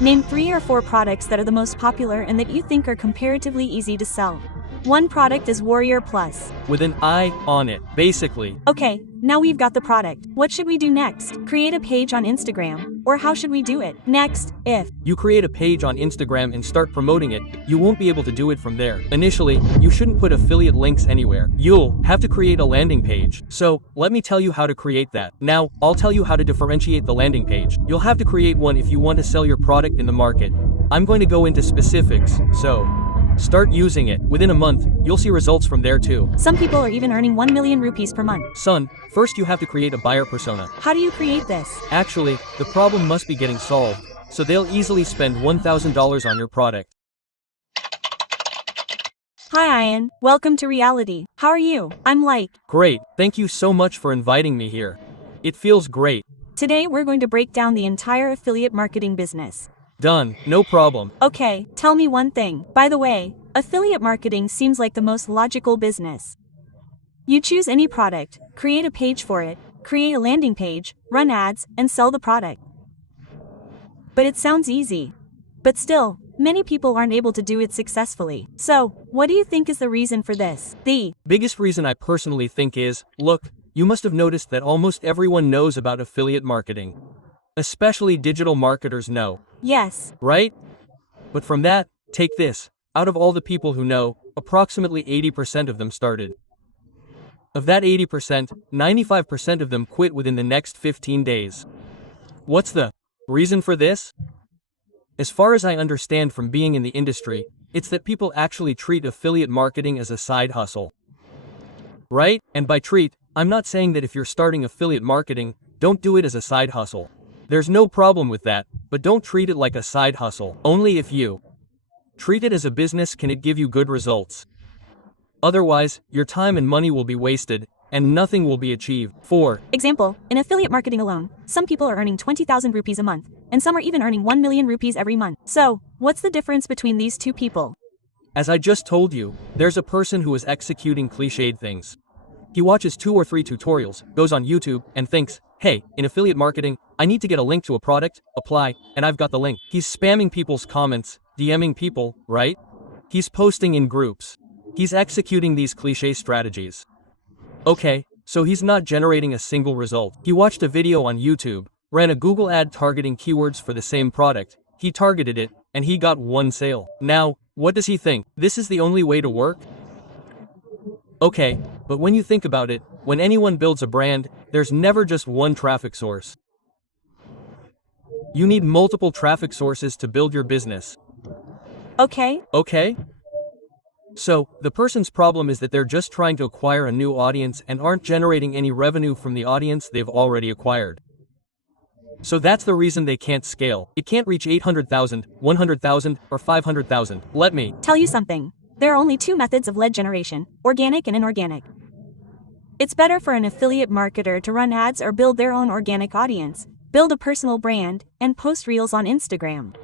Name 3 or 4 products that are the most popular and that you think are comparatively easy to sell. One product is Warrior Plus. With an eye on it, basically. Okay, now we've got the product. What should we do next? Create a page on Instagram? Or how should we do it? Next, if you create a page on Instagram and start promoting it, you won't be able to do it from there. Initially, you shouldn't put affiliate links anywhere. You'll have to create a landing page. So, let me tell you how to create that. Now, I'll tell you how to differentiate the landing page. You'll have to create one if you want to sell your product in the market. I'm going to go into specifics, so start using it. Within a month, you'll see results from there too. Some people are even earning 1 million rupees per month. Son, first you have to create a buyer persona. How do you create this? Actually, the problem must be getting solved, so they'll easily spend $1,000 on your product. Hi Ayan, welcome to Riyality. How are you? I'm like, great, thank you so much for inviting me here. It feels great. Today we're going to break down the entire affiliate marketing business. Done, no problem. Okay, tell me one thing. By the way, affiliate marketing seems like the most logical business. You choose any product, create a page for it, create a landing page, run ads, and sell the product. But it sounds easy. But still, many people aren't able to do it successfully. So, what do you think is the reason for this? The biggest reason I personally think is, look, you must have noticed that almost everyone knows about affiliate marketing. Especially digital marketers know. Yes. Right? But from that, take this. Out of all the people who know, approximately 80% of them started. Of that 80%, 95% of them quit within the next 15 days. What's the reason for this? As far as I understand from being in the industry, it's that people actually treat affiliate marketing as a side hustle. Right? And by treat, I'm not saying that if you're starting affiliate marketing, don't do it as a side hustle. There's no problem with that, but don't treat it like a side hustle. Only if you treat it as a business can it give you good results. Otherwise, your time and money will be wasted, and nothing will be achieved. For example, in affiliate marketing alone, some people are earning 20,000 rupees a month, and some are even earning 1 million rupees every month. So, what's the difference between these two people? As I just told you, there's a person who is executing cliched things. He watches 2 or 3 tutorials, goes on YouTube, and thinks, hey, in affiliate marketing, I need to get a link to a product, apply, and I've got the link. He's spamming people's comments, DMing people, right? He's posting in groups. He's executing these cliché strategies. Okay, so he's not generating a single result. He watched a video on YouTube, ran a Google ad targeting keywords for the same product, he targeted it, and he got 1 sale. Now, what does he think? This is the only way to work? Okay, but when you think about it, when anyone builds a brand, there's never just one traffic source. You need multiple traffic sources to build your business. Okay. So, the person's problem is that they're just trying to acquire a new audience and aren't generating any revenue from the audience they've already acquired. So that's the reason they can't scale. It can't reach 800,000, 100,000, or 500,000. Let me tell you something. There are only 2 methods of lead generation, organic and inorganic. It's better for an affiliate marketer to run ads or build their own organic audience, build a personal brand, and post reels on Instagram.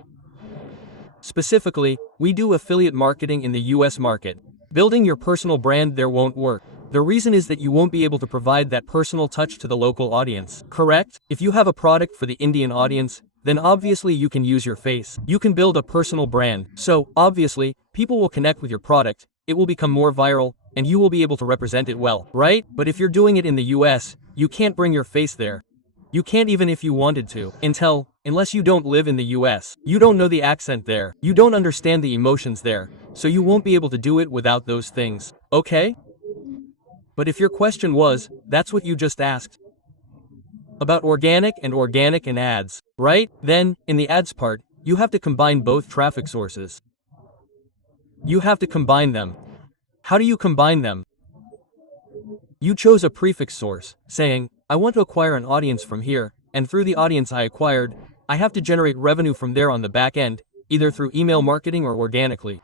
Specifically, we do affiliate marketing in the US market. Building your personal brand there won't work. The reason is that you won't be able to provide that personal touch to the local audience. Correct? If you have a product for the Indian audience, then obviously you can use your face. You can build a personal brand. So, obviously, people will connect with your product, it will become more viral, and you will be able to represent it well, right? But if you're doing it in the US, you can't bring your face there. You can't even if you wanted to. Unless you don't live in the US. You don't know the accent there. You don't understand the emotions there. So you won't be able to do it without those things. Okay? But if your question was, that's what you just asked, about organic and ads, right? Then, in the ads part, you have to combine both traffic sources. You have to combine them. How do you combine them? You chose a prefix source, saying, I want to acquire an audience from here, and through the audience I acquired, I have to generate revenue from there on the back end, either through email marketing or organically.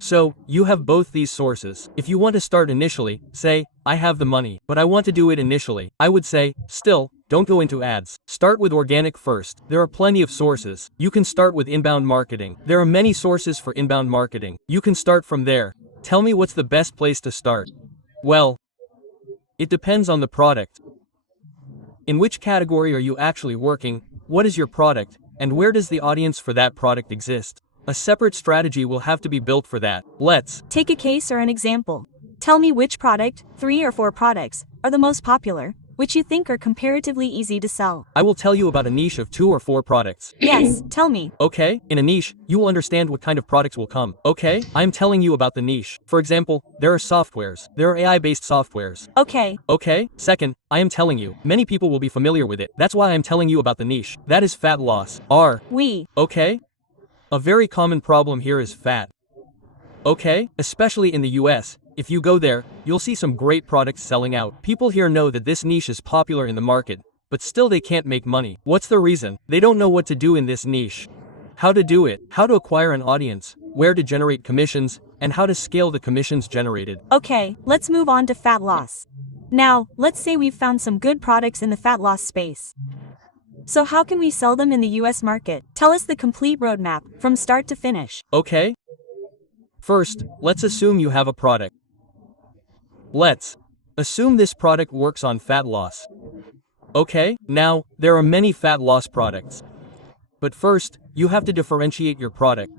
So, you have both these sources. If you want to start initially, say, I have the money, but I want to do it initially, I would say, still, don't go into ads. Start with organic first. There are plenty of sources. You can start with inbound marketing. There are many sources for inbound marketing. You can start from there. Tell me what's the best place to start. Well, it depends on the product. In which category are you actually working? What is your product? And where does the audience for that product exist? A separate strategy will have to be built for that. Let's take a case or an example. Tell me which product, 3 or 4 products, are the most popular, which you think are comparatively easy to sell. I will tell you about a niche of 2 or 4 products. Yes, tell me. Okay, in a niche, you will understand what kind of products will come. Okay, I'm telling you about the niche. For example, there are softwares. There are AI-based softwares. Okay. Okay, second, I am telling you, many people will be familiar with it. That's why I'm telling you about the niche. That is fat loss. Okay? A very common problem here is fat. Okay, especially in the US. If you go there, you'll see some great products selling out. People here know that this niche is popular in the market, but still they can't make money. What's the reason? They don't know what to do in this niche. How to do it, how to acquire an audience, where to generate commissions, and how to scale the commissions generated. Okay, let's move on to fat loss. Now, let's say we've found some good products in the fat loss space. So how can we sell them in the US market? Tell us the complete roadmap, from start to finish. Okay. First, let's assume you have a product. Let's assume this product works on fat loss. Okay, now, there are many fat loss products. But first, you have to differentiate your product.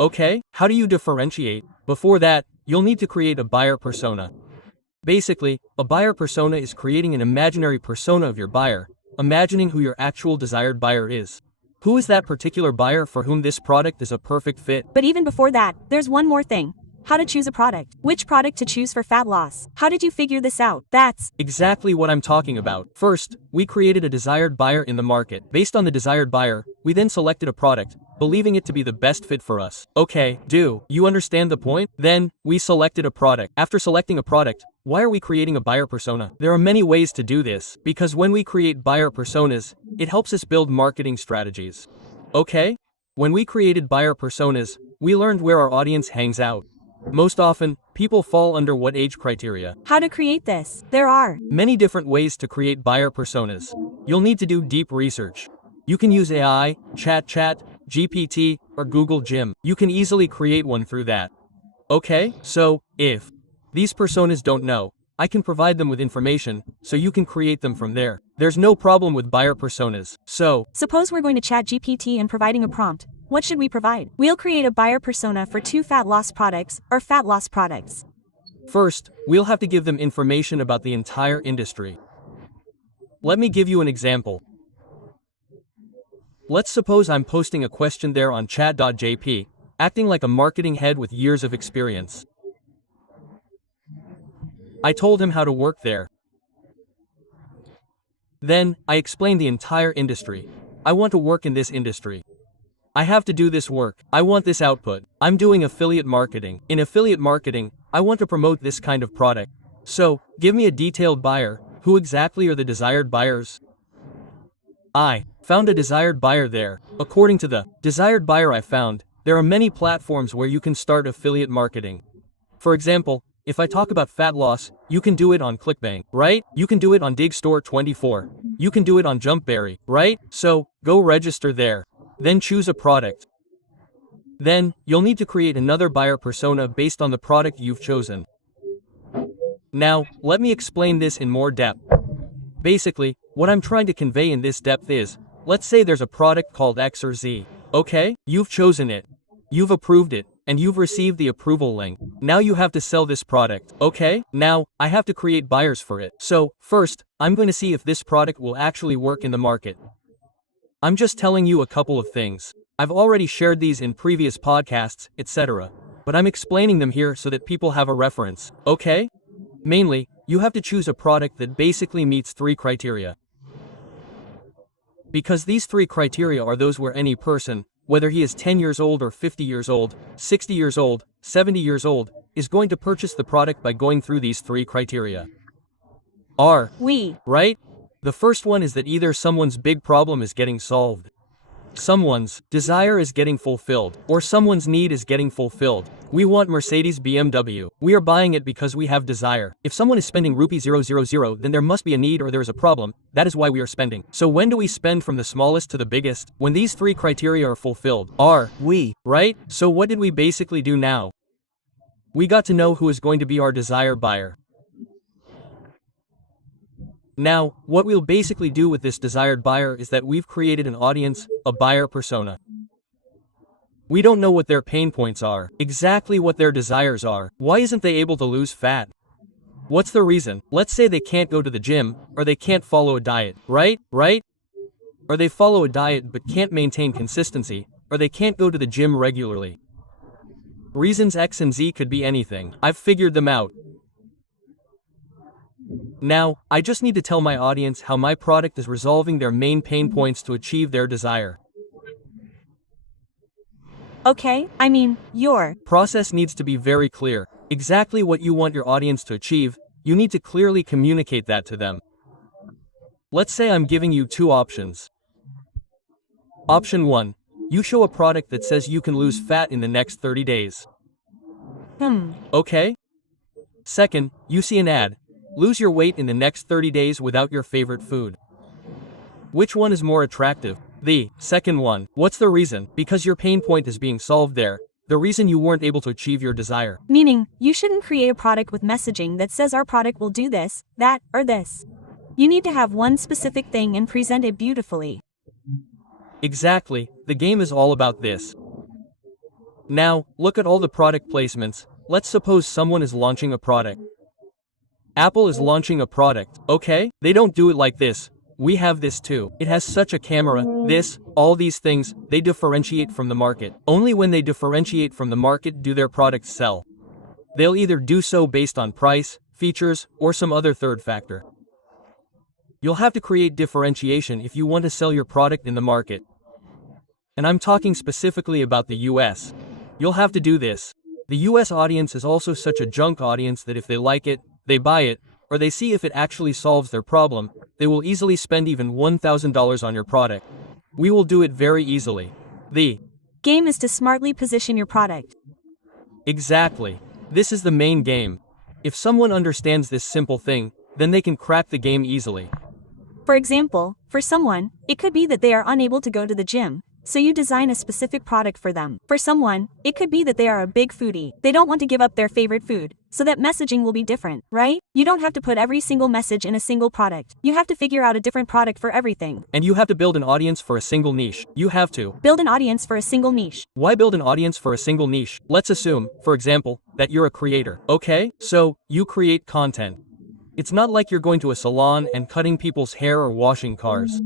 Okay, how do you differentiate? Before that, you'll need to create a buyer persona. Basically, a buyer persona is creating an imaginary persona of your buyer, imagining who your actual desired buyer is. Who is that particular buyer for whom this product is a perfect fit? But even before that, there's one more thing. How to choose a product. Which product to choose for fat loss? How did you figure this out? That's exactly what I'm talking about. First, we created a desired buyer in the market. Based on the desired buyer, we then selected a product, believing it to be the best fit for us. Okay, do you understand the point? Then, we selected a product. After selecting a product, why are we creating a buyer persona? There are many ways to do this, because when we create buyer personas, it helps us build marketing strategies. Okay? When we created buyer personas, we learned where our audience hangs out. Most often, people fall under what age criteria? How to create this? There are many different ways to create buyer personas. You'll need to do deep research. You can use AI, chat, GPT, or Google Gym. You can easily create one through that. Okay, so, if these personas don't know, I can provide them with information, so you can create them from there. There's no problem with buyer personas. So, suppose we're going to chat GPT and providing a prompt. What should we provide? We'll create a buyer persona for 2 fat loss products, or fat loss products. First, we'll have to give them information about the entire industry. Let me give you an example. Let's suppose I'm posting a question there on chat.jp, acting like a marketing head with years of experience. I told him how to work there. Then, I explained the entire industry. I want to work in this industry. I have to do this work. I want this output. I'm doing affiliate marketing. In affiliate marketing, I want to promote this kind of product. So, give me a detailed buyer. Who exactly are the desired buyers? I found a desired buyer there. According to the desired buyer I found, there are many platforms where you can start affiliate marketing. For example, if I talk about fat loss, you can do it on ClickBank, right? You can do it on Digstore24. You can do it on Jumpberry, right? So, go register there. Then choose a product. Then, you'll need to create another buyer persona based on the product you've chosen. Now, let me explain this in more depth. Basically, what I'm trying to convey in this depth is, let's say there's a product called X or Z. Okay, you've chosen it. You've approved it, and you've received the approval link. Now you have to sell this product. Okay, now, I have to create buyers for it. So, first, I'm going to see if this product will actually work in the market. I'm just telling you a couple of things. I've already shared these in previous podcasts, etc. But I'm explaining them here so that people have a reference, okay? Mainly, you have to choose a product that basically meets 3 criteria. Because these 3 criteria are those where any person, whether he is 10 years old or 50 years old, 60 years old, 70 years old, is going to purchase the product by going through these 3 criteria. Right? The first one is that either someone's big problem is getting solved, someone's desire is getting fulfilled, or someone's need is getting fulfilled. We want Mercedes BMW. We are buying it because we have desire. If someone is spending rupee 000, then there must be a need or there is a problem. That is why we are spending. So when do we spend from the smallest to the biggest? When these 3 criteria are fulfilled. Right? So what did we basically do now? We got to know who is going to be our desire buyer. Now, what we'll basically do with this desired buyer is that we've created an audience, a buyer persona. We don't know what their pain points are, exactly what their desires are. Why isn't they able to lose fat? What's the reason? Let's say they can't go to the gym, or they can't follow a diet, right? Or they follow a diet but can't maintain consistency, or they can't go to the gym regularly. Reasons X and Z could be anything. I've figured them out. Now, I just need to tell my audience how my product is resolving their main pain points to achieve their desire. Okay, your process needs to be very clear. Exactly what you want your audience to achieve, you need to clearly communicate that to them. Let's say I'm giving you two options. Option 1. You show a product that says you can lose fat in the next 30 days. Okay? Second, you see an ad. Lose your weight in the next 30 days without your favorite food. Which one is more attractive? The second one. What's the reason? Because your pain point is being solved there. The reason you weren't able to achieve your desire. Meaning, you shouldn't create a product with messaging that says our product will do this, that, or this. You need to have one specific thing and present it beautifully. Exactly, the game is all about this. Now, look at all the product placements. Let's suppose someone is launching a product. Apple is launching a product, okay? They don't do it like this. We have this too. It has such a camera, this, all these things, they differentiate from the market. Only when they differentiate from the market do their products sell. They'll either do so based on price, features, or some other third factor. You'll have to create differentiation if you want to sell your product in the market. And I'm talking specifically about the US. You'll have to do this. The US audience is also such a junk audience that if they like it, they buy it, or they see if it actually solves their problem, they will easily spend even $1,000 on your product. We will do it very easily. The game is to smartly position your product. Exactly. This is the main game. If someone understands this simple thing, then they can crack the game easily. For example, for someone, it could be that they are unable to go to the gym, so you design a specific product for them. For someone, it could be that they are a big foodie. They don't want to give up their favorite food, so that messaging will be different, right? You don't have to put every single message in a single product. You have to figure out a different product for everything. And you have to build an audience for a single niche. You have to build an audience for a single niche. Why build an audience for a single niche? Let's assume, for example, that you're a creator, okay? So, you create content. It's not like you're going to a salon and cutting people's hair or washing cars.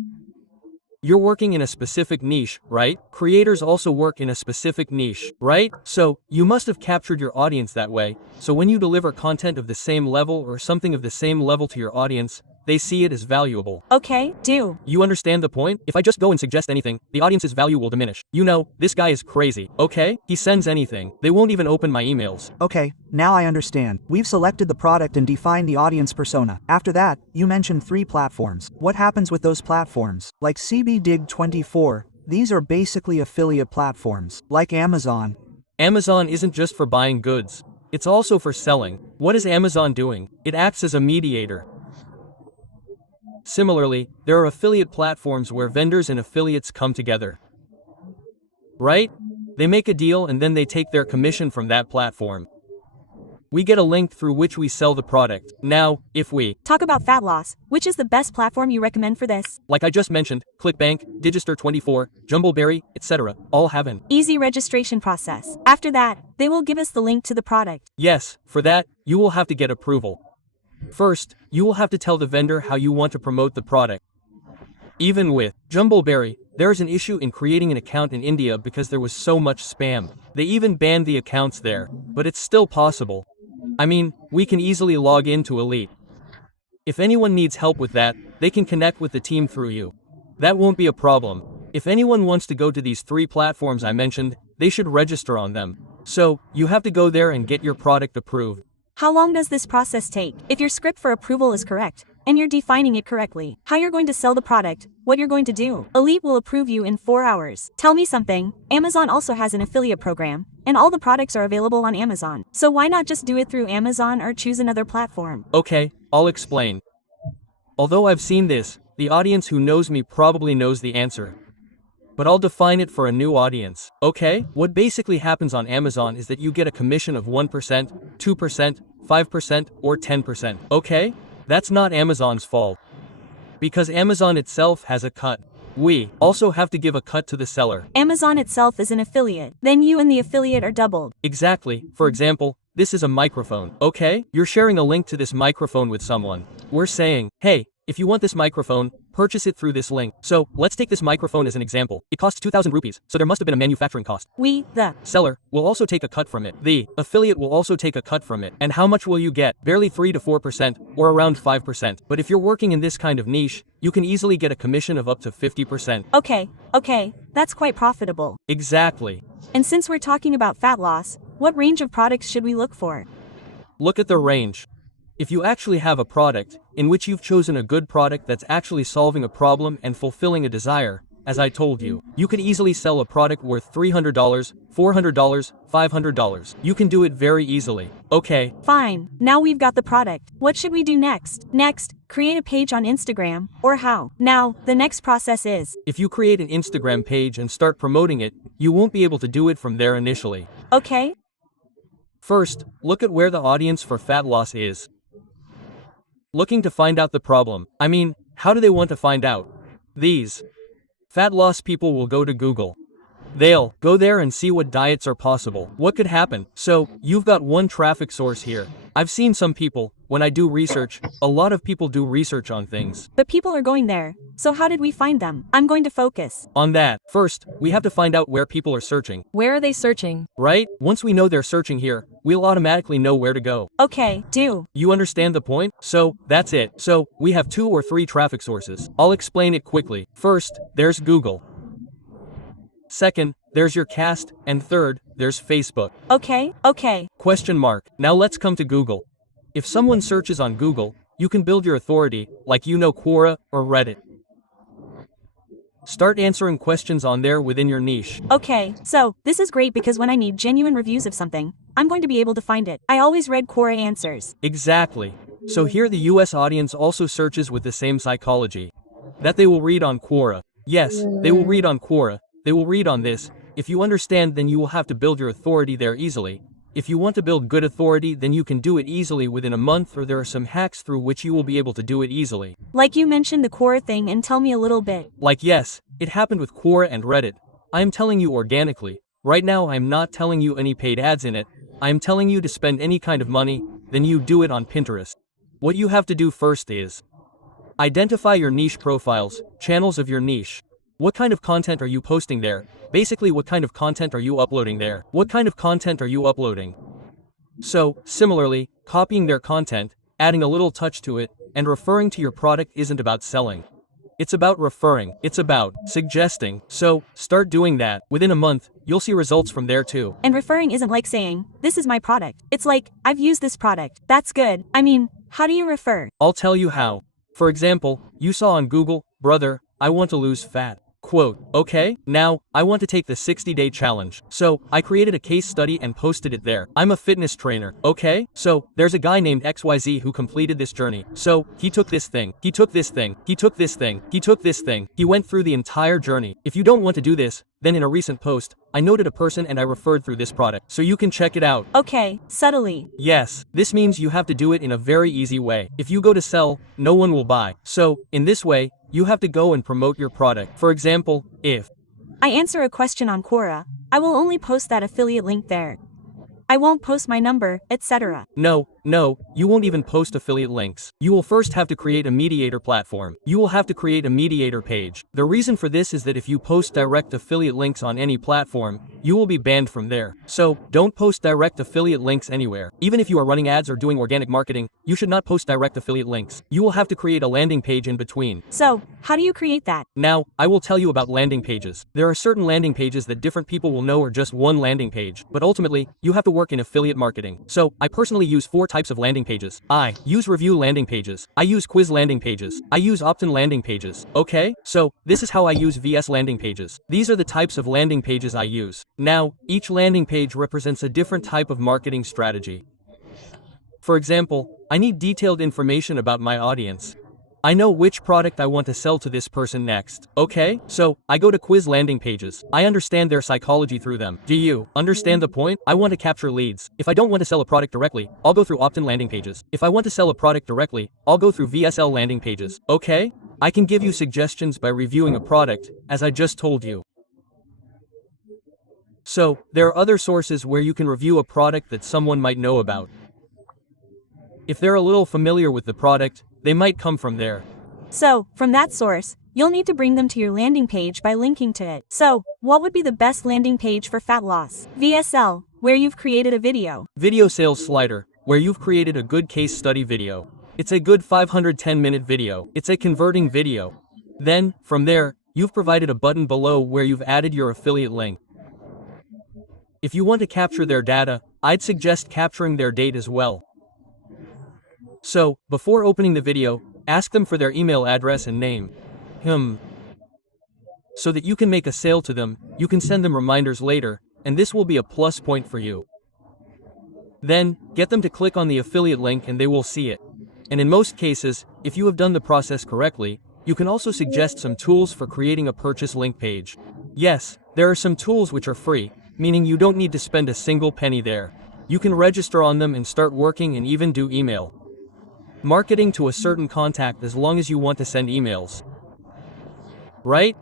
You're working in a specific niche, right? Creators also work in a specific niche, right? So, you must have captured your audience that way, so when you deliver content of the same level or something of the same level to your audience, they see it as valuable. Okay, do you understand the point? If I just go and suggest anything, the audience's value will diminish. You know, this guy is crazy, okay? He sends anything. They won't even open my emails. Okay, now I understand. We've selected the product and defined the audience persona. After that, you mentioned 3 platforms. What happens with those platforms? Like CBDig24, these are basically affiliate platforms, like Amazon. Amazon isn't just for buying goods. It's also for selling. What is Amazon doing? It acts as a mediator. Similarly, there are affiliate platforms where vendors and affiliates come together. Right? They make a deal and then they take their commission from that platform. We get a link through which we sell the product. Now, if we talk about fat loss, which is the best platform you recommend for this? Like I just mentioned, ClickBank, Digester24, Jumbleberry, etc. all have an easy registration process. After that, they will give us the link to the product. Yes, for that, you will have to get approval. First, you will have to tell the vendor how you want to promote the product. Even with Jumbleberry, there is an issue in creating an account in India because there was so much spam. They even banned the accounts there, but it's still possible. I mean, we can easily log into Elite. If anyone needs help with that, they can connect with the team through you. That won't be a problem. If anyone wants to go to these 3 platforms I mentioned, they should register on them. So, you have to go there and get your product approved. How long does this process take? If your script for approval is correct, and you're defining it correctly, how you're going to sell the product, what you're going to do, Elite will approve you in 4 hours. Tell me something, Amazon also has an affiliate program, and all the products are available on Amazon. So why not just do it through Amazon or choose another platform? Okay, I'll explain. Although I've seen this, the audience who knows me probably knows the answer. But I'll define it for a new audience, okay? What basically happens on Amazon is that you get a commission of 1%, 2%, 5%, or 10%, okay? That's not Amazon's fault. Because Amazon itself has a cut. We also have to give a cut to the seller. Amazon itself is an affiliate. Then you and the affiliate are doubled. Exactly. For example, this is a microphone, okay? You're sharing a link to this microphone with someone. We're saying, hey, if you want this microphone, purchase it through this link. So, let's take this microphone as an example. It costs 2,000 rupees, so there must have been a manufacturing cost. We, the seller, will also take a cut from it. The affiliate will also take a cut from it. And how much will you get? Barely 3 to 4%, or around 5%. But if you're working in this kind of niche, you can easily get a commission of up to 50%. Okay, that's quite profitable. Exactly. And since we're talking about fat loss, what range of products should we look for? Look at the range. If you actually have a product, in which you've chosen a good product that's actually solving a problem and fulfilling a desire, as I told you, you could easily sell a product worth $300, $400, $500. You can do it very easily. Okay. Fine, now we've got the product. What should we do next? Next, create a page on Instagram, or how? Now, the next process is, if you create an Instagram page and start promoting it, you won't be able to do it from there initially. Okay. First, look at where the audience for fat loss is. Looking to find out the problem. I mean, how do they want to find out? These fat loss people will go to Google. They'll go there and see what diets are possible. What could happen? So, you've got one traffic source here. I've seen some people, when I do research, a lot of people do research on things. But people are going there. So how did we find them? I'm going to focus on that. First, we have to find out where people are searching. Where are they searching? Right? Once we know they're searching here, we'll automatically know where to go. Okay, do. You understand the point? So, that's it. So, we have 2 or 3 traffic sources. I'll explain it quickly. First, there's Google. Second, there's your cast, and third, there's Facebook. Okay. Question mark. Now let's come to Google. If someone searches on Google, you can build your authority, like Quora or Reddit. Start answering questions on there within your niche. Okay, so, this is great because when I need genuine reviews of something, I'm going to be able to find it. I always read Quora answers. Exactly. So here the US audience also searches with the same psychology. That they will read on Quora. Yes, they will read on Quora. They will read on this. If you understand, then you will have to build your authority there easily. If you want to build good authority, then you can do it easily within a month, or there are some hacks through which you will be able to do it easily. Like you mentioned the Quora thing, and tell me a little bit. Like yes, it happened with Quora and Reddit. I am telling you organically. Right now I am not telling you any paid ads in it. I am telling you to spend any kind of money, then you do it on Pinterest. What you have to do first is identify your niche profiles, channels of your niche. What kind of content are you posting there? Basically, what kind of content are you uploading there? What kind of content are you uploading? So, similarly, copying their content, adding a little touch to it, and referring to your product isn't about selling. It's about referring. It's about suggesting. So, start doing that. Within a month, you'll see results from there too. And referring isn't like saying, this is my product. It's like, I've used this product. That's good. I mean, how do you refer? I'll tell you how. For example, you saw on Google, brother, I want to lose fat. Quote, okay, now, I want to take the 60-day challenge. So, I created a case study and posted it there. I'm a fitness trainer, okay? So, there's a guy named XYZ who completed this journey. So, he took this thing, he took this thing, he took this thing, he took this thing. He went through the entire journey. If you don't want to do this, then in a recent post, I noted a person and I referred through this product. So you can check it out. Okay, subtly. Yes, this means you have to do it in a very easy way. If you go to sell, no one will buy. So, in this way, you have to go and promote your product. For example, if I answer a question on Quora, I will only post that affiliate link there. I won't post my number, etc. No, you won't even post affiliate links. You will first have to create a mediator platform. You will have to create a mediator page. The reason for this is that if you post direct affiliate links on any platform, you will be banned from there. So, don't post direct affiliate links anywhere. Even if you are running ads or doing organic marketing, you should not post direct affiliate links. You will have to create a landing page in between. So, how do you create that? Now, I will tell you about landing pages. There are certain landing pages that different people will know are just one landing page, but ultimately, you have to work in affiliate marketing. So, I personally use 4 types of landing pages. I use review landing pages. I use quiz landing pages. I use opt-in landing pages. Okay? So, this is how I use VS landing pages. These are the types of landing pages I use. Now, each landing page represents a different type of marketing strategy. For example, I need detailed information about my audience. I know which product I want to sell to this person next. Okay? So, I go to quiz landing pages. I understand their psychology through them. Do you understand the point? I want to capture leads. If I don't want to sell a product directly, I'll go through opt-in landing pages. If I want to sell a product directly, I'll go through VSL landing pages. Okay? I can give you suggestions by reviewing a product, as I just told you. So, there are other sources where you can review a product that someone might know about. If they're a little familiar with the product, they might come from there. So, from that source, you'll need to bring them to your landing page by linking to it. So, what would be the best landing page for fat loss? VSL, where you've created a video. Video sales slider, where you've created a good case study video. It's a good 510-minute video. It's a converting video. Then, from there, you've provided a button below where you've added your affiliate link. If you want to capture their data, I'd suggest capturing their date as well. So, before opening the video, ask them for their email address and name. So that you can make a sale to them, you can send them reminders later, and this will be a plus point for you. Then, get them to click on the affiliate link and they will see it. And in most cases, if you have done the process correctly, you can also suggest some tools for creating a purchase link page. Yes, there are some tools which are free, meaning you don't need to spend a single penny there. You can register on them and start working and even do email marketing to a certain contact as long as you want to send emails. Right?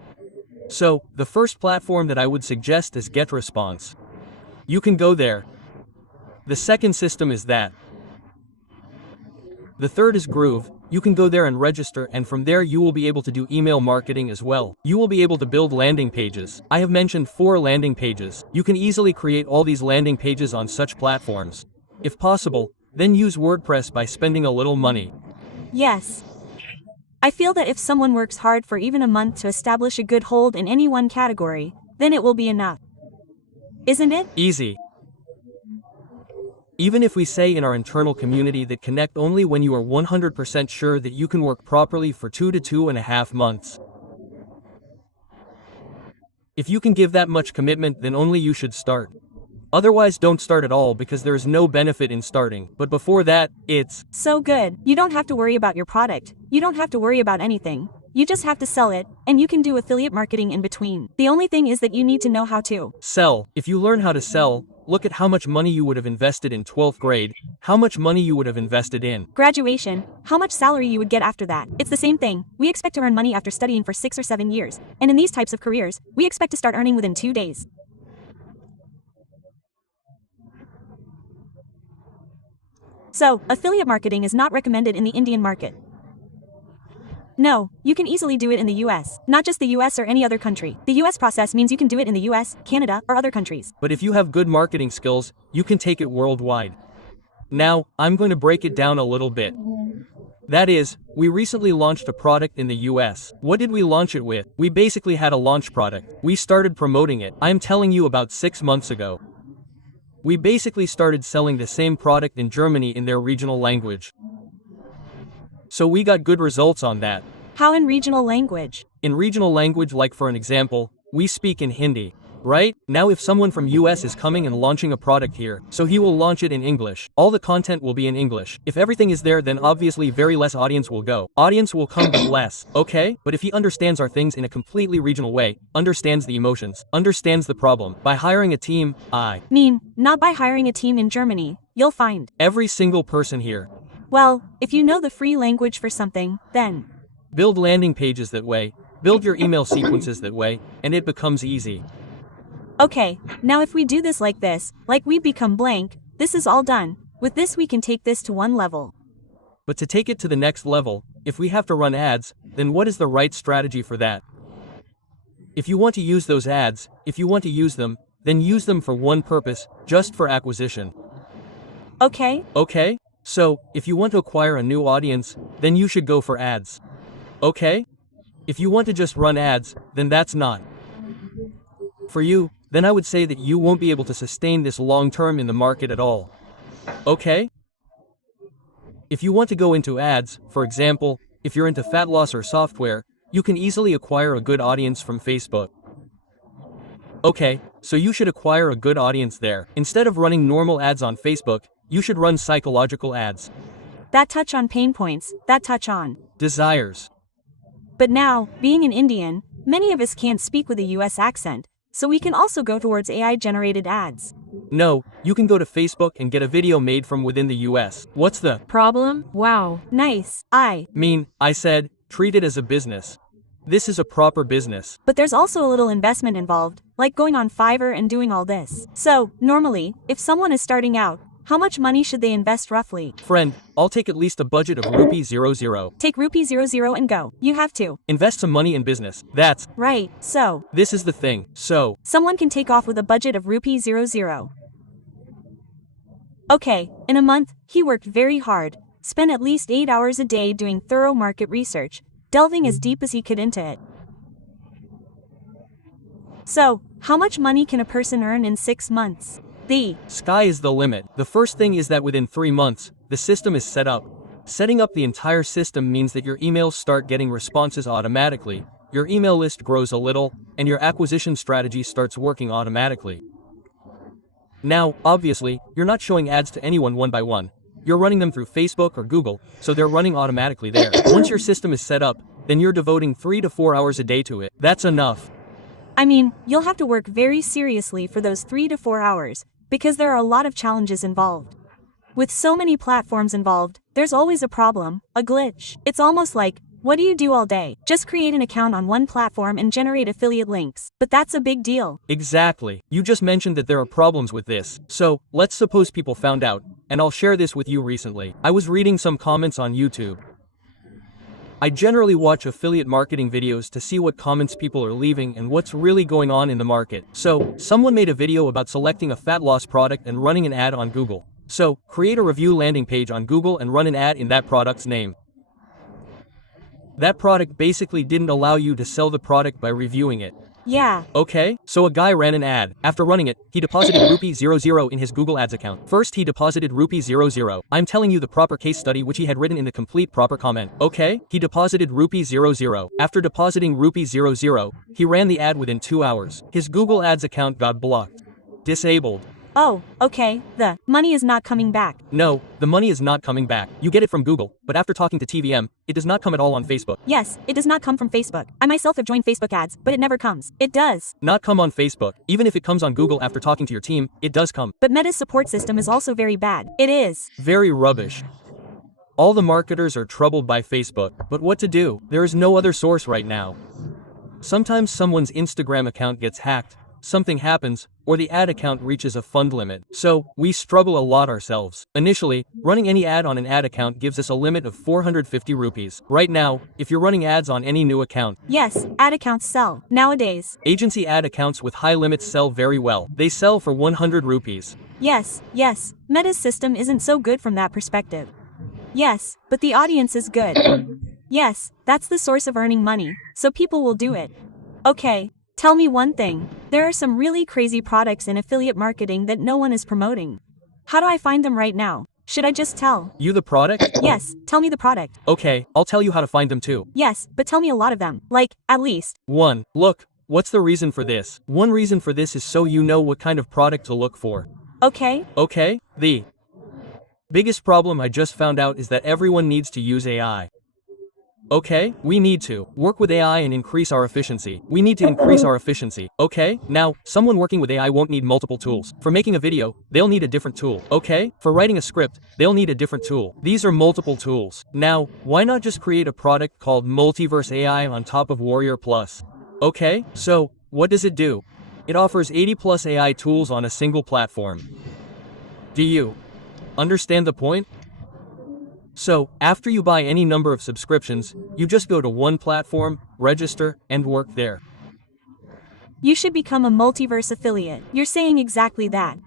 So, the first platform that I would suggest is GetResponse. You can go there. The second system is that. The third is Groove. You can go there and register, and from there you will be able to do email marketing as well. You will be able to build landing pages. I have mentioned 4 landing pages. You can easily create all these landing pages on such platforms. If possible, then use WordPress by spending a little money. Yes. I feel that if someone works hard for even a month to establish a good hold in any one category, then it will be enough. Isn't it? Easy. Even if we say in our internal community that connect only when you are 100% sure that you can work properly for 2 to 2.5 months. If you can give that much commitment, then only you should start. Otherwise, don't start at all because there is no benefit in starting. But before that, it's so good. You don't have to worry about your product. You don't have to worry about anything. You just have to sell it, and you can do affiliate marketing in between. The only thing is that you need to know how to sell. If you learn how to sell, look at how much money you would have invested in 12th grade, how much money you would have invested in graduation, how much salary you would get after that. It's the same thing. We expect to earn money after studying for 6 or 7 years. And in these types of careers, we expect to start earning within 2 days. So, affiliate marketing is not recommended in the Indian market. No, you can easily do it in the US, not just the US or any other country. The US process means you can do it in the US, Canada, or other countries. But if you have good marketing skills, you can take it worldwide. Now, I'm going to break it down a little bit. That is, we recently launched a product in the US. What did we launch it with? We basically had a launch product. We started promoting it. I'm telling you about 6 months ago. We basically started selling the same product in Germany in their regional language. So we got good results on that. How in regional language? In regional language, like for an example, we speak in Hindi. Right? Now if someone from US is coming and launching a product here, so he will launch it in English. All the content will be in English. If everything is there, then obviously very less audience will go. Audience will come but less, okay? But if he understands our things in a completely regional way, understands the emotions, understands the problem, by hiring a team, not by hiring a team in Germany, you'll find every single person here. Well, if you know the free language for something, then build landing pages that way, build your email sequences that way, and it becomes easy. Okay, now if we do this like this, like we become blank, this is all done. With this we can take this to one level. But to take it to the next level, if we have to run ads, then what is the right strategy for that? If you want to use those ads, if you want to use them, then use them for one purpose, just for acquisition. Okay? Okay? So, if you want to acquire a new audience, then you should go for ads. Okay? If you want to just run ads, then that's not for you. Then I would say that you won't be able to sustain this long term in the market at all. Okay? If you want to go into ads, for example, if you're into fat loss or software, you can easily acquire a good audience from Facebook. Okay, so you should acquire a good audience there. Instead of running normal ads on Facebook, you should run psychological ads. That touch on pain points, that touch on desires. But now, being an Indian, many of us can't speak with a US accent. So we can also go towards AI-generated ads. No, you can go to Facebook and get a video made from within the US. What's the problem? Wow, nice. I said, Treat it as a business. This is a proper business. But there's also a little investment involved, like going on Fiverr and doing all this. So, normally, if someone is starting out, how much money should they invest roughly? Friend, I'll take at least a budget of rupee 00. Take rupee 00 and go. You have to. Invest some money in business. That's Right, so. This is the thing. So, Someone can take off with a budget of rupee 00. Okay, in a month, he worked very hard, spent at least 8 hours a day doing thorough market research, delving as deep as he could into it. So, how much money can a person earn in 6 months? The sky is the limit. The first thing is that within 3 months, the system is set up. Setting up the entire system means that your emails start getting responses automatically, your email list grows a little, and your acquisition strategy starts working automatically. Now, obviously, you're not showing ads to anyone one by one. You're running them through Facebook or Google, so they're running automatically there. Once your system is set up, then you're devoting 3 to 4 hours a day to it. That's enough. I mean, you'll have to work very seriously for those 3 to 4 hours, because there are a lot of challenges involved. With so many platforms involved, there's always a problem, a glitch. It's almost like, what do you do all day? Just create an account on one platform and generate affiliate links. But that's a big deal. Exactly. You just mentioned that there are problems with this. So, let's suppose people found out, and I'll share this with you recently. I was reading some comments on YouTube. I generally watch affiliate marketing videos to see what comments people are leaving and what's really going on in the market. So, someone made a video about selecting a fat loss product and running an ad on Google. So, create a review landing page on Google and run an ad in that product's name. That product basically didn't allow you to sell the product by reviewing it. Yeah. Okay, so a guy ran an ad. After running it, he deposited rupee 00 in his Google Ads account. First he deposited rupee 00. I'm telling you the proper case study which he had written in the complete proper comment. Okay, he deposited rupee 00. After depositing rupee 00, he ran the ad within 2 hours. His Google Ads account got blocked. Disabled. Oh, okay, the money is not coming back. No, the money is not coming back. You get it from Google, but after talking to TVM, it does not come at all on Facebook. Yes, it does not come from Facebook. I myself have joined Facebook ads, but it never comes. It does. Not come on Facebook. Even if it comes on Google after talking to your team, it does come. But Meta's support system is also very bad. It is. Very rubbish. All the marketers are troubled by Facebook, but what to do? There is no other source right now. Sometimes someone's Instagram account gets hacked, something happens, or the ad account reaches a fund limit. So, we struggle a lot ourselves. Initially, running any ad on an ad account gives us a limit of 450 rupees. Right now, if you're running ads on any new account, yes, ad accounts sell. Nowadays. Agency ad accounts with high limits sell very well. They sell for 100 rupees. Yes. Meta's system isn't so good from that perspective. Yes, but the audience is good. Yes, that's the source of earning money, so people will do it. Okay. Tell me one thing. There are some really crazy products in affiliate marketing that no one is promoting. How do I find them right now? Should I just tell? You the product? Yes, tell me the product. Okay, I'll tell you how to find them too. Yes, but tell me a lot of them. Like, at least. 1. Look, what's the reason for this? One reason for this is so you know what kind of product to look for. Okay. The biggest problem I just found out is that everyone needs to use AI. Okay, we need to work with AI and increase our efficiency. We need to increase our efficiency. Okay, now, someone working with AI won't need multiple tools. For making a video, they'll need a different tool. Okay, for writing a script, they'll need a different tool. These are multiple tools. Now, why not just create a product called Multiverse AI on top of Warrior Plus? Okay, so, what does it do? It offers 80 plus AI tools on a single platform. Do you understand the point? So, after you buy any number of subscriptions, you just go to one platform, register, and work there. You should become a multiverse affiliate. You're saying exactly that.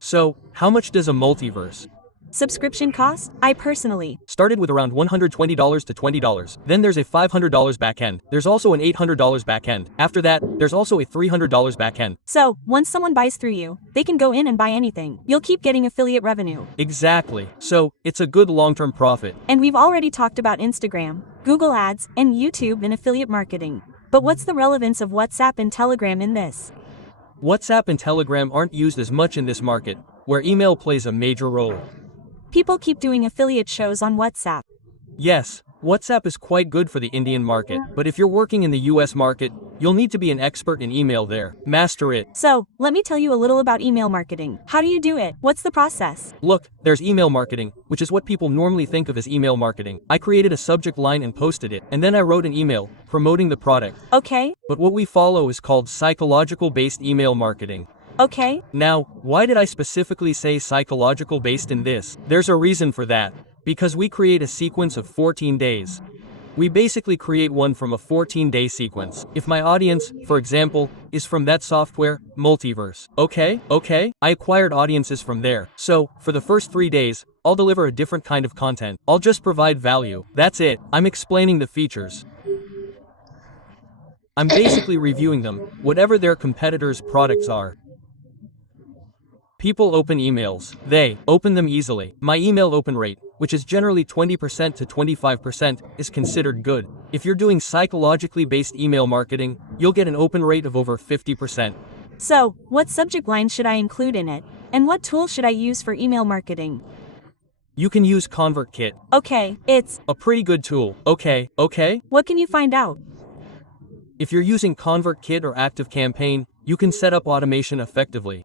So, how much does a multiverse subscription cost? I personally started with around $120 to $20. Then there's a $500 backend. There's also an $800 backend. After that, there's also a $300 backend. So, once someone buys through you, they can go in and buy anything. You'll keep getting affiliate revenue. Exactly. So, it's a good long-term profit. And we've already talked about Instagram, Google Ads, and YouTube in affiliate marketing. But what's the relevance of WhatsApp and Telegram in this? WhatsApp and Telegram aren't used as much in this market, where email plays a major role. People keep doing affiliate shows on WhatsApp. Yes, WhatsApp is quite good for the Indian market, but if you're working in the US market, You'll need to be an expert in email there. Master it. So, let me tell you a little about email marketing. How do you do it? What's the process? Look, there's email marketing, which is what people normally think of as email marketing. I created a subject line and posted it, and then I wrote an email promoting the product. Okay. But what we follow is called psychological-based email marketing. Okay. Now, why did I specifically say psychological-based in this? There's a reason for that. Because we create a sequence of 14 days. We basically create one from a 14-day sequence. If my audience, for example, is from that software, Multiverse. Okay, I acquired audiences from there. So, for the first 3 days, I'll deliver a different kind of content. I'll just provide value. That's it. I'm explaining the features. I'm basically reviewing them, whatever their competitors' products are. People open emails. They open them easily. My email open rate, which is generally 20% to 25%, is considered good. If you're doing psychologically based email marketing, you'll get an open rate of over 50%. So, what subject line should I include in it? And what tool should I use for email marketing? You can use ConvertKit. Okay, it's a pretty good tool. Okay. What can you find out? If you're using ConvertKit or ActiveCampaign, you can set up automation effectively.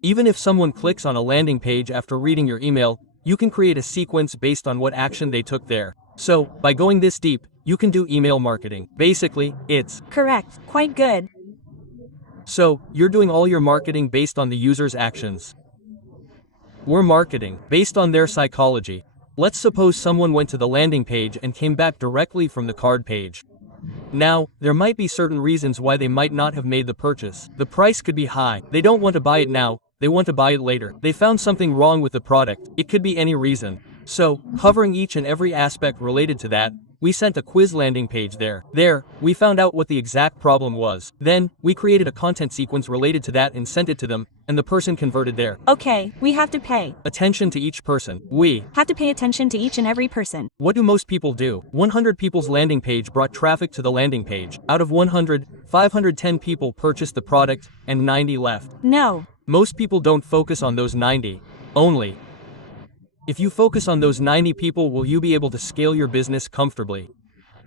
Even if someone clicks on a landing page after reading your email, you can create a sequence based on what action they took there. So, by going this deep, you can do email marketing. Basically, it's correct, quite good. So, you're doing all your marketing based on the user's actions. We're marketing based on their psychology. Let's suppose someone went to the landing page and came back directly from the card page. Now, there might be certain reasons why they might not have made the purchase. The price could be high. They don't want to buy it now. They want to buy it later. They found something wrong with the product. It could be any reason. So, covering each and every aspect related to that, we sent a quiz landing page there. There, we found out what the exact problem was. Then, we created a content sequence related to that and sent it to them, and the person converted there. Okay, we have to pay attention to each person. We have to pay attention to each and every person. What do most people do? 100 people's landing page brought traffic to the landing page. Out of 100, 510 people purchased the product, and 90 left. No. Most people don't focus on those 90. Only. If you focus on those 90 people, will you be able to scale your business comfortably?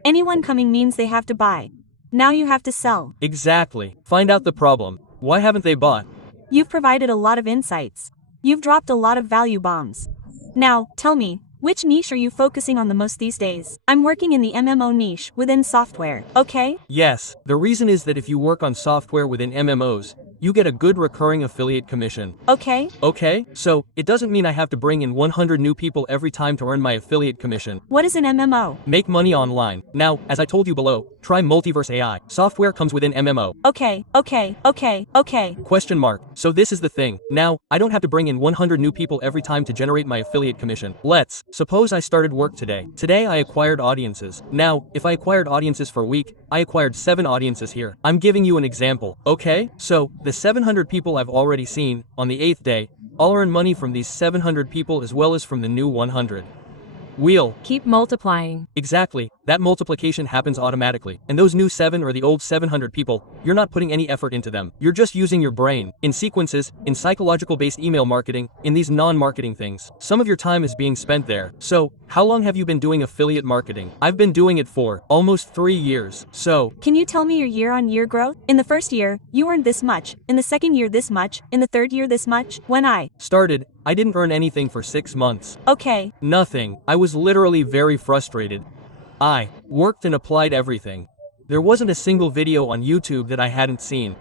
Anyone coming means they have to buy. Now you have to sell. Exactly. Find out the problem. Why haven't they bought? You've provided a lot of insights. You've dropped a lot of value bombs. Now, tell me, which niche are you focusing on the most these days? I'm working in the MMO niche within software, okay? Yes, the reason is that if you work on software within MMOs, you get a good recurring affiliate commission. Okay. So, it doesn't mean I have to bring in 100 new people every time to earn my affiliate commission. What is an MMO? Make money online. Now, as I told you below, try Multiverse AI. Software comes within MMO. Okay. Question mark. So this is the thing. Now, I don't have to bring in 100 new people every time to generate my affiliate commission. Let's suppose I started work today. Today I acquired audiences. Now, if I acquired audiences for a week, I acquired 7 audiences here. I'm giving you an example. Okay? So, the 700 people I've already seen, on the 8th day, I'll earn money from these 700 people as well as from the new 100. We'll keep multiplying. Exactly. That multiplication happens automatically. And those new 7 or the old 700 people, you're not putting any effort into them. You're just using your brain. In sequences, in psychological-based email marketing, in these non-marketing things. Some of your time is being spent there. So, how long have you been doing affiliate marketing? I've been doing it for almost 3 years. So, can you tell me your year-on-year growth? In the first year, you earned this much. In the second year, this much. In the third year, this much. When I started, I didn't earn anything for 6 months. Okay. Nothing. I was literally very frustrated. I worked and applied everything. There wasn't a single video on YouTube that I hadn't seen.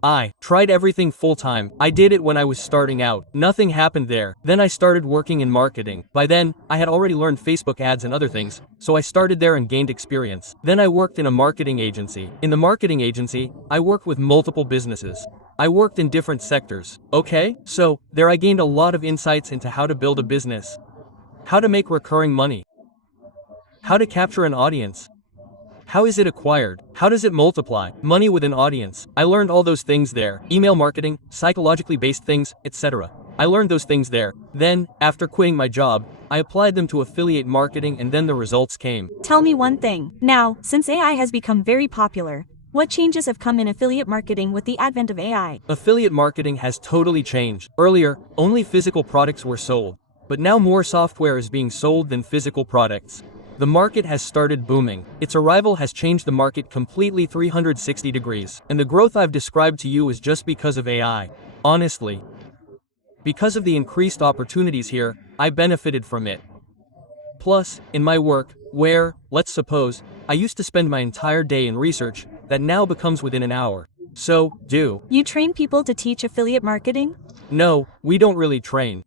I tried everything full time. I did it when I was starting out. Nothing happened there. Then I started working in marketing. By then, I had already learned Facebook ads and other things, so I started there and gained experience. Then I worked in a marketing agency. In the marketing agency, I worked with multiple businesses. I worked in different sectors. Okay? So, there I gained a lot of insights into how to build a business. How to make recurring money. How to capture an audience. How is it acquired? How does it multiply? Money with an audience. I learned all those things there. Email marketing, psychologically based things, etc. I learned those things there. Then, after quitting my job, I applied them to affiliate marketing and then the results came. Tell me one thing. Now, since AI has become very popular, what changes have come in affiliate marketing with the advent of AI? Affiliate marketing has totally changed. Earlier, only physical products were sold. But now more software is being sold than physical products. The market has started booming. Its arrival has changed the market completely 360 degrees, and the growth I've described to you is just because of AI. Honestly. Because of the increased opportunities here, I benefited from it. Plus, in my work, where, let's suppose, I used to spend my entire day in research, that now becomes within an hour. So, You train people to teach affiliate marketing? No, we don't really train.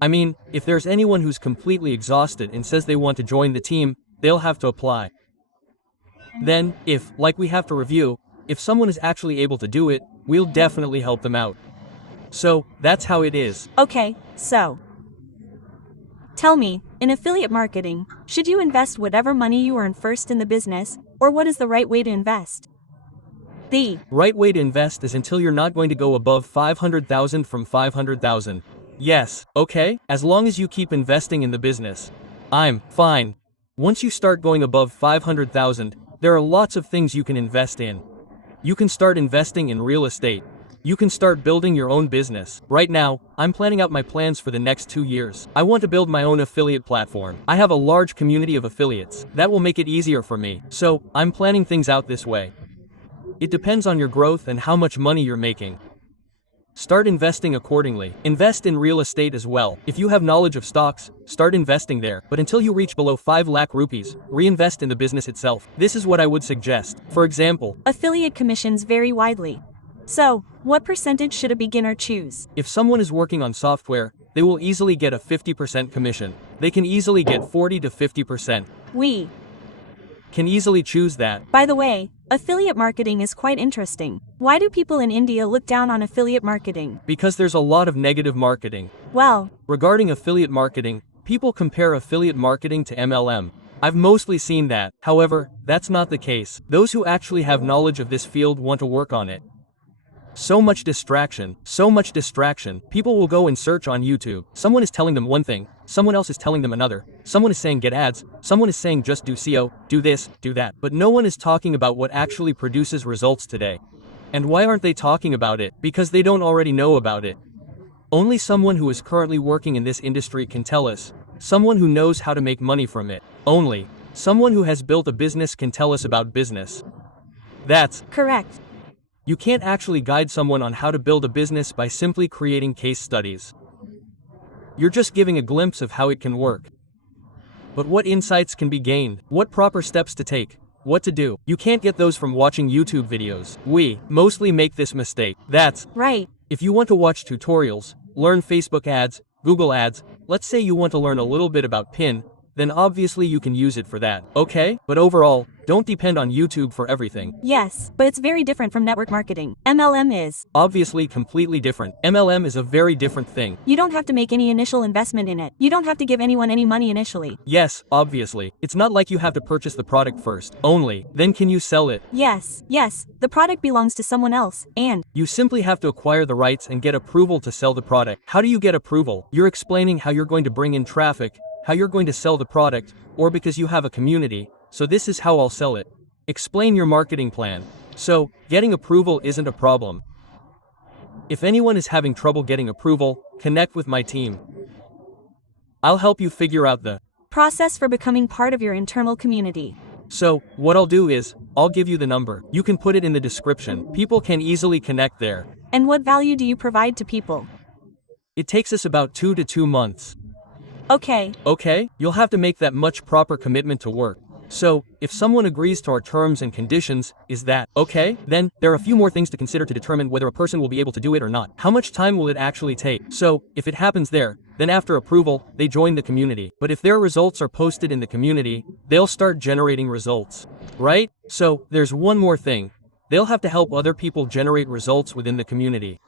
I mean, if there's anyone who's completely exhausted and says they want to join the team, they'll have to apply. Then, if, like we have to review, if someone is actually able to do it, we'll definitely help them out. So, that's how it is. Okay, so. Tell me, in affiliate marketing, should you invest whatever money you earn first in the business, or what is the right way to invest? The right way to invest is until you're not going to go above 500,000 from 500,000. Yes, okay, as long as you keep investing in the business. I'm fine. Once you start going above 500,000, there are lots of things you can invest in. You can start investing in real estate. You can start building your own business. Right now, I'm planning out my plans for the next 2 years. I want to build my own affiliate platform. I have a large community of affiliates. That will make it easier for me. So, I'm planning things out this way. It depends on your growth and how much money you're making. Start investing accordingly. Invest in real estate as well. If you have knowledge of stocks, start investing there. But until you reach below 5 lakh rupees, reinvest in the business itself. This is what I would suggest. For example, affiliate commissions vary widely. So, what percentage should a beginner choose? If someone is working on software, they will easily get a 50% commission. They can easily get 40 to 50%. We can easily choose that. By the way, affiliate marketing is quite interesting. Why do people in India look down on affiliate marketing? Because there's a lot of negative marketing. Well, regarding affiliate marketing, people compare affiliate marketing to MLM. I've mostly seen that. However, that's not the case. Those who actually have knowledge of this field want to work on it. So much distraction. People will go and search on YouTube. Someone is telling them one thing, someone else is telling them another. Someone is saying get ads, someone is saying just do SEO, do this, do that. But no one is talking about what actually produces results today. And why aren't they talking about it? Because they don't already know about it. Only someone who is currently working in this industry can tell us. Someone who knows how to make money from it. Only someone who has built a business can tell us about business. That's correct. You can't actually guide someone on how to build a business by simply creating case studies. You're just giving a glimpse of how it can work. But what insights can be gained? What proper steps to take? What to do? You can't get those from watching YouTube videos. We mostly make this mistake. That's right. If you want to watch tutorials, learn Facebook ads, Google ads, let's say you want to learn a little bit about PIN, then obviously you can use it for that, okay? But overall, don't depend on YouTube for everything. Yes, but it's very different from network marketing. MLM is obviously completely different. MLM is a very different thing. You don't have to make any initial investment in it. You don't have to give anyone any money initially. Yes, obviously. It's not like you have to purchase the product first. Only, then can you sell it. Yes, the product belongs to someone else, and you simply have to acquire the rights and get approval to sell the product. How do you get approval? You're explaining how you're going to bring in traffic, how you're going to sell the product, or because you have a community, so this is how I'll sell it. Explain your marketing plan. So, getting approval isn't a problem. If anyone is having trouble getting approval, connect with my team. I'll help you figure out the process for becoming part of your internal community. So, what I'll do is, I'll give you the number. You can put it in the description. People can easily connect there. And what value do you provide to people? It takes us about 2 to 2 months. Okay, you'll have to make that much proper commitment to work. So, if someone agrees to our terms and conditions, is that okay? Then, there are a few more things to consider to determine whether a person will be able to do it or not. How much time will it actually take? So, if it happens there, then after approval, they join the community. But if their results are posted in the community, they'll start generating results. Right? So, there's one more thing. They'll have to help other people generate results within the community.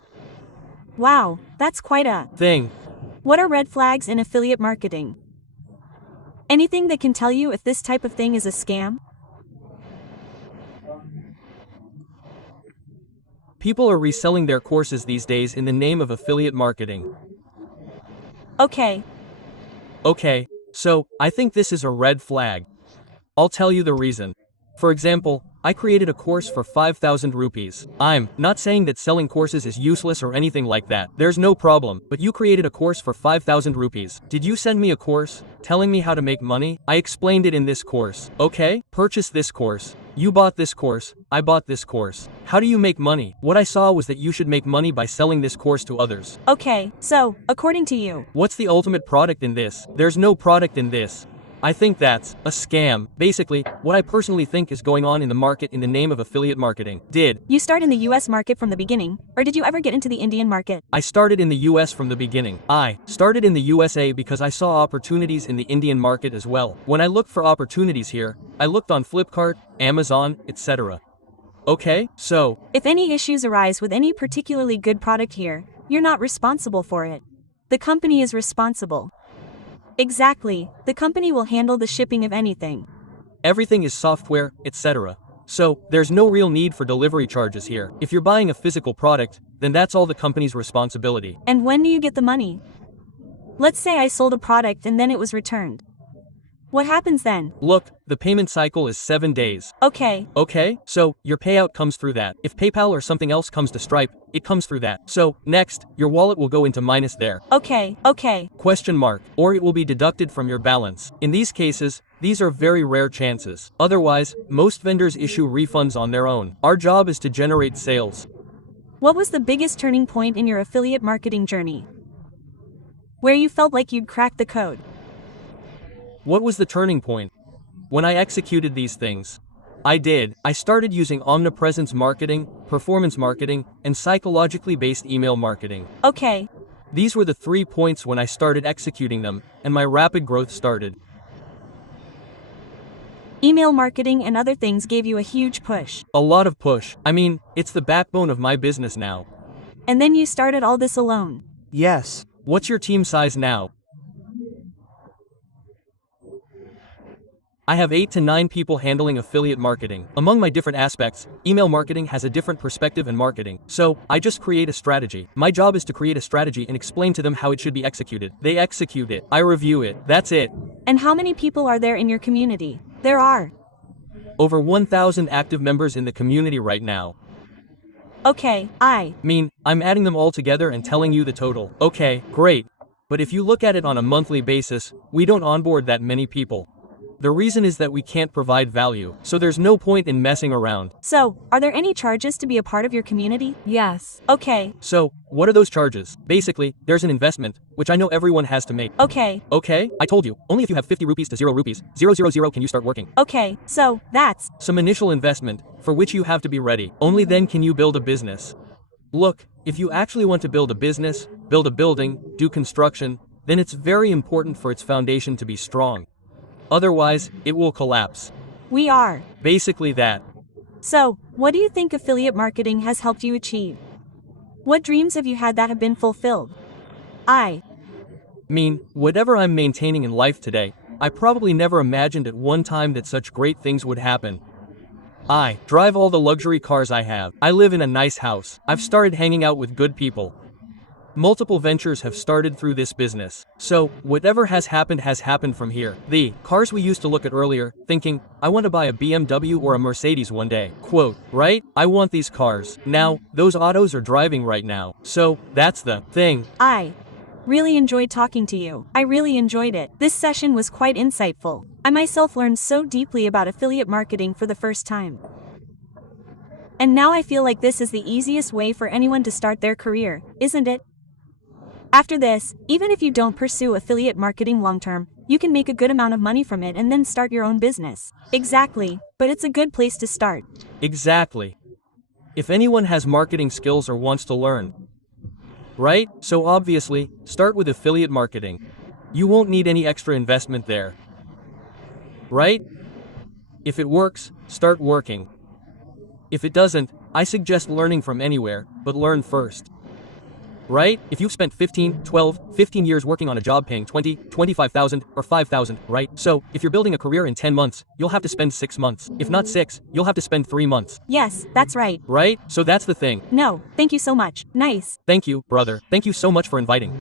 Wow, that's quite a thing. What are red flags in affiliate marketing? Anything that can tell you if this type of thing is a scam? People are reselling their courses these days in the name of affiliate marketing. Okay, so I think this is a red flag. I'll tell you the reason. For example, I created a course for 5,000 rupees. I'm not saying that selling courses is useless or anything like that. There's no problem, but you created a course for 5,000 rupees. Did you send me a course telling me how to make money? I explained it in this course. Okay, purchase this course. You bought this course, I bought this course. How do you make money? What I saw was that you should make money by selling this course to others. Okay, so, according to you, what's the ultimate product in this? There's no product in this. I think that's a scam. Basically, what I personally think is going on in the market in the name of affiliate marketing. Did you start in the US market from the beginning, or did you ever get into the Indian market? I started in the US from the beginning. I started in the USA because I saw opportunities in the Indian market as well. When I looked for opportunities here, I looked on Flipkart, Amazon, etc. Okay, so if any issues arise with any particularly good product here, you're not responsible for it. The company is responsible. Exactly, the company will handle the shipping of anything. Everything is software, etc. So, there's no real need for delivery charges here. If you're buying a physical product, then that's all the company's responsibility. And when do you get the money? Let's say I sold a product and then it was returned. What happens then? Look, the payment cycle is 7 days. Okay. Okay, so your payout comes through that. If PayPal or something else comes to Stripe, it comes through that. So, next, your wallet will go into minus there. Okay. Question mark. Or it will be deducted from your balance. In these cases, these are very rare chances. Otherwise, most vendors issue refunds on their own. Our job is to generate sales. What was the biggest turning point in your affiliate marketing journey? Where you felt like you'd cracked the code? What was the turning point? When I executed these things. I started using omnipresence marketing, performance marketing, and psychologically based email marketing. Okay. These were the 3 points when I started executing them, and my rapid growth started. Email marketing and other things gave you a huge push. A lot of push. I mean, it's the backbone of my business now. And then you started all this alone. Yes. What's your team size now? I have 8 to 9 people handling affiliate marketing. Among my different aspects, email marketing has a different perspective in marketing. So, I just create a strategy. My job is to create a strategy and explain to them how it should be executed. They execute it. I review it. That's it. And how many people are there in your community? There are over 1,000 active members in the community right now. Okay, I'm adding them all together and telling you the total. Okay, great. But if you look at it on a monthly basis, we don't onboard that many people. The reason is that we can't provide value, so there's no point in messing around. So, are there any charges to be a part of your community? Yes. Okay. So, what are those charges? Basically, there's an investment, which I know everyone has to make. Okay. Okay, I told you, only if you have 50 rupees to 0 rupees, 000 can you start working. Okay, so, that's some initial investment, for which you have to be ready. Only then can you build a business. Look, if you actually want to build a business, build a building, do construction, then it's very important for its foundation to be strong. Otherwise, it will collapse. We are. Basically that. So, what do you think affiliate marketing has helped you achieve? What dreams have you had that have been fulfilled? Whatever I'm maintaining in life today, I probably never imagined at one time that such great things would happen. I drive all the luxury cars I have. I live in a nice house. I've started hanging out with good people. Multiple ventures have started through this business. So, whatever has happened from here. The cars we used to look at earlier, thinking, I want to buy a BMW or a Mercedes one day. Quote, right? I want these cars. Now, those autos are driving right now. So, that's the thing. I really enjoyed talking to you. I really enjoyed it. This session was quite insightful. I myself learned so deeply about affiliate marketing for the first time. And now I feel like this is the easiest way for anyone to start their career, isn't it? After this, even if you don't pursue affiliate marketing long-term, you can make a good amount of money from it and then start your own business. Exactly, but it's a good place to start. Exactly. If anyone has marketing skills or wants to learn. Right? So obviously, start with affiliate marketing. You won't need any extra investment there. Right? If it works, start working. If it doesn't, I suggest learning from anywhere, but learn first. Right? If you've spent 15, 12, 15 years working on a job paying 20, 25,000, or 5,000, right? So, if you're building a career in 10 months, you'll have to spend 6 months. If not 6, you'll have to spend 3 months. Yes, that's right. Right? So that's the thing. No, thank you so much. Nice. Thank you, brother. Thank you so much for inviting.